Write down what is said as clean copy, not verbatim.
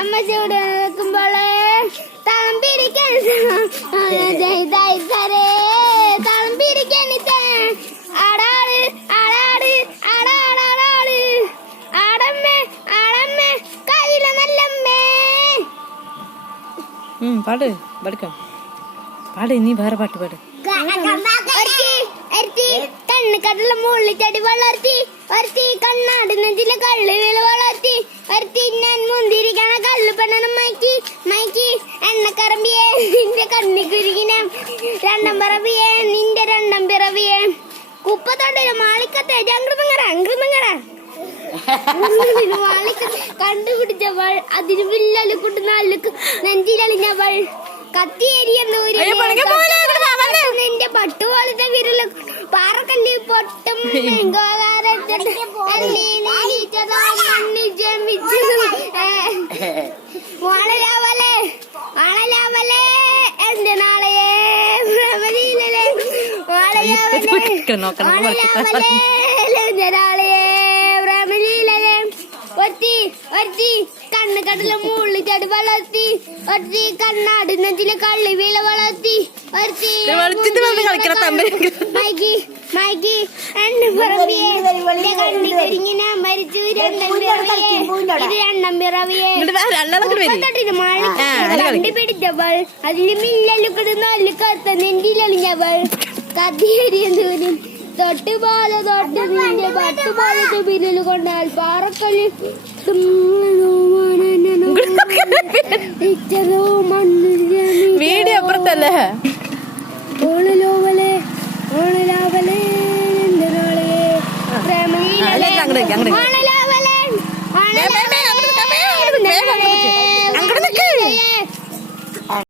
അമ്മ ചൂട് വെക്കുമ്പോളെ തളം പിരിക്കാൻ തളം പിരിക്കാൻ ആടാട് ആടാട് ആടാടാടാട് ആടമ്മേ ആടമ്മേ കവില നല്ലമ്മേ. പാട് പഠിക്കാം പാട്. നീ വേറെ പാട്ട് പാട്. കണ്ണ് കടല മുള്ളിൽ ചടി വളർത്തി ഒരുത്തി കണ്ണാട് നെഞ്ചിലെ കള്ള് വീള് വളർത്തി ഒരുത്തി ഞാൻ മുന്തിരിക്കണ കള്ളു പെണ്ണ മൈക്കി മൈക്കി എണ്ണക്കറമ്പിയെ നിന്റെ കണ്ണി കുരുകിനെ രണ്ടാം പിറവിയെ നിന്റെ രണ്ടാം പിറവിയെ കുപ്പത്തോട്ടൊരു മാളിക്കത്തെ അങ്കൃതങ്ങറ അങ്കൃതങ്ങറ മാളിക്കത്തെ കണ്ടുപിടിച്ചവൾ അതിന് വില്ലല് കുട്ടുന്നാലുക്ക് നെഞ്ചിലളിഞ്ഞവൾ കത്തിയേരിയെന്ന് നിന്റെ പട്ടുപോലത്തെ വിരല് പാറക്കല്ലി പൊട്ടും വാളലാവലേ വാളലാവലേ എന്റെ നാളെയേ ഭ്രമതിയിലേ വാളലാവലേ വാളലാവലേ എന്റെ നാളെയേ ഭ്രമതിയിലേ ഒരുത്തി ഒരുത്തി കണ്ണ് കടല മുള്ളി ചടി വളർത്തി ഒരുത്തി കണ്ണാട് നെഞ്ചിലെ കള്ളി വീള വളർത്തി ഒരുത്തി മൈക്കി മൈക്കി എണ്ണ പിറവിയെ കണ്ണി കരിങ്ങിന മരിച്ചു രണ്ടാം പിറവിയെ കണ്ടുപിടിച്ചവൾ അതിന് മില്ലലുക്കിടുന്ന കത്ത നെഞ്ചിലളിഞ്ഞവൾ കത്തിയേരിയന്തൂരിൽ തൊട്ടുപോലെ തൊട്ട് നിന്റെ പട്ടുപോലത്തെ പിന്നിൽ കൊണ്ടാൽ പാറക്കല്ലി വീഡിയോ അപ്പുറത്തല്ലേ. ഓണലോവലേ ഓണലാവലേ എന്റെ നാളെ ഓണലാവലേ ഓണലാവലേ